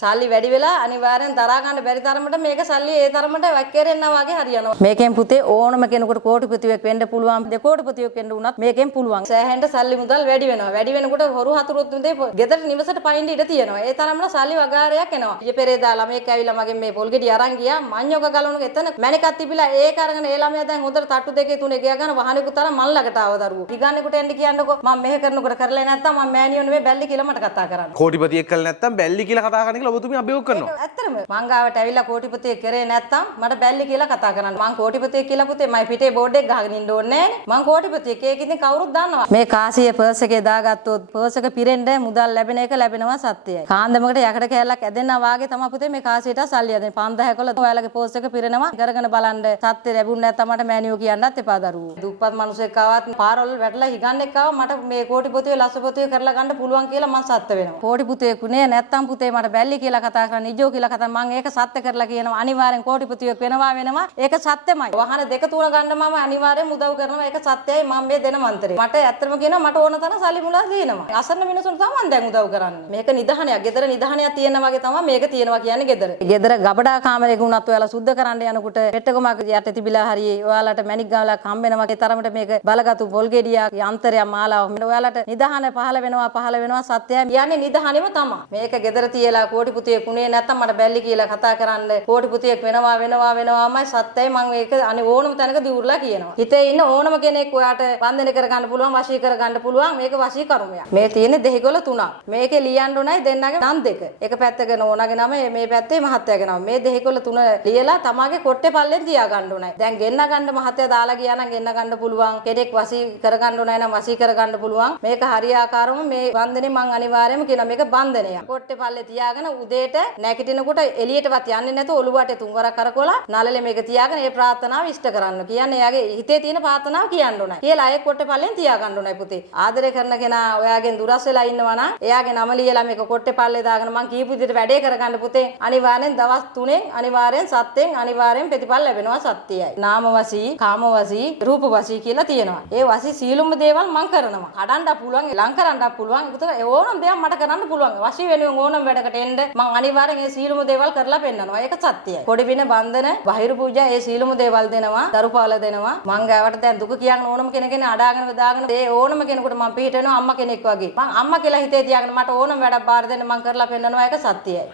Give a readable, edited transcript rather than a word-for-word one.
සල්ලි වැඩි වෙලා අනිවාර්යෙන් දරා ගන්න බැරි තරමට මේක සල්ලි ඒ තරමට වැක්කේරෙන්නා වගේ හරියනවා. මේකෙන් පුතේ ඕනම කෙනෙකුට කෝටිපතියෙක් වෙන්න පුළුවන්. දෙකෝටිපතියෙක් වෙන්න උනත් මේකෙන් පුළුවන්. සෑහෙන්න සල්ලි මුදල් වැඩි වෙනවා. වැඩි වෙනකොට හොරු හතුරුත් මුදේ ගෙදර නිවසට පයින් ඉඩ තියෙනවා. ඒ තරමට සල්ලි වගාරයක් එනවා. ඊයේ පෙරේදා ළමයෙක් ඇවිල්ලා මගෙන් මේ පොල් ගෙඩි අරන් ගියා. මඤ්ඤොක ගලවනක එතන මැණිකක් තිබිලා ඒක අරගෙන ඒ ළමයා දැන් හොඳට තට්ටු දෙකේ තුනේ ගියා ගන්න වහනෙකුත් තරම් මල් ළඟට ආව දරුවෝ. හිගන්නෙකුට එන්න කියන්නකෝ මම මෙහෙ කරනකොට කරලා නැත්තම් මම මෑනියෝ නෙවෙයි බැල්ලි කියලා මට කතා කරන්න. කෝටිපතියෙක් කළ නැත්තම් බැල්ලි කියලා කතා කරන කියලා ඔබතුමිය අභියෝග කරනවා. ඇත්තටම මං ගාවට ඇවිල්ලා කෝටිපතියෙක් කරේ නැත්තම් මට බැල්ලි කියලා කතා කරන්න. මං කෝටිපතියෙක් කියලා පුතේ මයි පිටේ බෝඩ් එක ගහගෙන ඉන්න ඕනේ නෑනේ. මං කෝටිපතියෙක්. ඒක ඉතින් කවුරුත් දන්නවා. මේ කාසියේ පර්ස් එකේ දාගත්තොත් පර්ස් එක පිරෙන්න මුදල් ලැබෙන එක ලැබෙනවා සත්‍යයි. කාන්දමකට යකඩ කෑල්ලක් ඇදෙන්නා වාගේ තමයි පුතේ මේ කාසියට සල්ලි ඇදෙන්නේ. 5000 ඔයාලගේ පර්ස් එක පිරෙනවා. කරගෙන බලන්න සත්‍ය ලැබුණ නැත්තම් මට මෑනියෝ කියන්නත් එපා දරුවෝ. දුප්පත් මිනිස්සෙක් ආවත් පාරවල වැටලා හිගන්නෙක් ආව මට මේ කෝටිපතියෝ ලස්සපතියෝ කරලා ගන්න පුළුවන් කියලා මං සත්‍ය වෙනවා. කෝටිපතියෙකුනේ නැත්තම් පුතේ මට බැල්ලි කියලා කතා කරන්න ඉජෝ කියලා කතා මම ඒක සත්‍ය කරලා කියනවා අනිවාර්යෙන් කෝටිපතියෙක් වෙනවා ඒක සත්‍යමයි වහන දෙක තුන ගන්න මම අනිවාර්යෙන් උදව් කරනවා ඒක සත්‍යයි මම මේ දෙන මන්ත්‍රේ මට ඇත්තම කියනවා මට ඕන තරම් සල්ලි මුලා දෙනවා අසන්න මිනිසුන්ට තමයි දැන් උදව් කරන්නේ මේක නිදහනයක් ගෙදර නිදහනයක් තියෙනා වගේ තමයි මේක තියෙනවා කියන්නේ ගෙදර ගබඩා කාමරයක වුණත් ඔයාලා සුද්ධ කරන්න යනකොට පෙට්ටකමක් යට තිබිලා හරි ඔයාලට මැණික් ගාලක් හම්බ වෙනවා ඒ තරමට මේක බලගත්ු පොල් ගෙඩියක් යන්ත්‍රයක් මාලාවක් මෙන්න ඔයාලට නිදහන පහළ වෙනවා සත්‍යයි කියන්නේ නිදහනෙම තමයි මේක ගෙදර තියලා කෝටිපතියෙක් උනේ නැත්තම් මට බැල්ලි කියලා කතා කරන්න කෝටිපතියෙක් වෙනවාමයි සත්‍යයි මම ඒක අනේ ඕනම තැනක දියුරලා කියනවා. හිතේ ඉන්න ඕනම කෙනෙක් ඔයාට වන්දනය කරගන්න පුළුවන් වශී කරගන්න පුළුවන් මේක වශී කර්මයක්. මේ තියෙන්නේ දෙහිගොල්ල තුනක්. මේකේ ලියන්න උනයි දෙන්නගේ නම් දෙක. එක පැත්තක නෝනාගේ නම මේ පැත්තේ මහත්තයාගේ නම. මේ දෙහිගොල්ල තුන ලියලා තමාගේ කොට්ටේ පල්ලෙන් තියා ගන්න උනයි. දැන් ගෙන්න ගන්න මහත්තයා දාලා ගියා නම් ගෙන්න ගන්න පුළුවන්. කෙනෙක් වශී කරගන්න උනයි නම් වශී කරගන්න පුළුවන්. මේක හරියාකාරවම මේ වන්දනේ මං අනිවාර්යයෙන්ම කියනවා මේක බන්ධනයක්. කොට්ටේ පල්ලේ තියාගෙන උදේට නැගිටිනකොට එළියටවත් යන්නේ නැතුව ඔළුවට තුන්වරක් කරකවලා නළලේ මේක තියාගෙන ඒ ප්‍රාර්ථනාව ඉෂ්ට කරන්න. කියන්නේ එයාගේ හිතේ තියෙන ප්‍රාර්ථනාව කියන්න ඕනයි. කියලා අයෙක් කොට්ටේ පල්ලෙන් තියා ගන්න ඕනයි පුතේ. ආදරය කරන කෙනා ඔයාගෙන් දුරස් වෙලා ඉන්නවා නම් එයාගේ නම ලියලා මේක කොට්ටේ පල්ලේ දාගෙන මං කියපු විදිහට වැඩේ කරගන්න පුතේ. අනිවාර්යෙන් දවස් 3න් අනිවාර්යෙන් සත්‍යෙන් අනිවාර්යෙන් ප්‍රතිඵල ලැබෙනවා සත්‍යයයි. නාම වශී, කාම වශී, රූප වශී කියලා තියෙනවා. ඒ වශී සීලුම දේවල් මං කරනවා. කඩන්න පුළුවන්, ලං කරන්න පුළුවන්. ඒකට ඕනම දෙයක් මට කරන්න පුළුවන්. වශී වෙනුවෙන් ඕනම වැඩකට එන්න මං අනිවාර්යෙන් මේ සීලුම දේවල් කරලා පෙන්නනවා. ඒක සත්‍යයි. පොඩි වින බන්ධන, බාහිර පූජා ඒ සීලුම දේවල් දෙනවා, දරුපාල දෙනවා. මං ගාවට දැන් දුක කියන්න ඕනම කෙනෙක්ගෙන අඩාගෙන වදාගෙන ඒ ඕනම කෙනෙකුට මං පිට වෙනවා අම්මා කෙනෙක් වගේ. මං අම්මා කියලා හිතේ තියාගෙන මට ඕනම වැඩක් බාර දෙන්න මං කරලා පෙන්නනවා ඒක සත්‍යයි.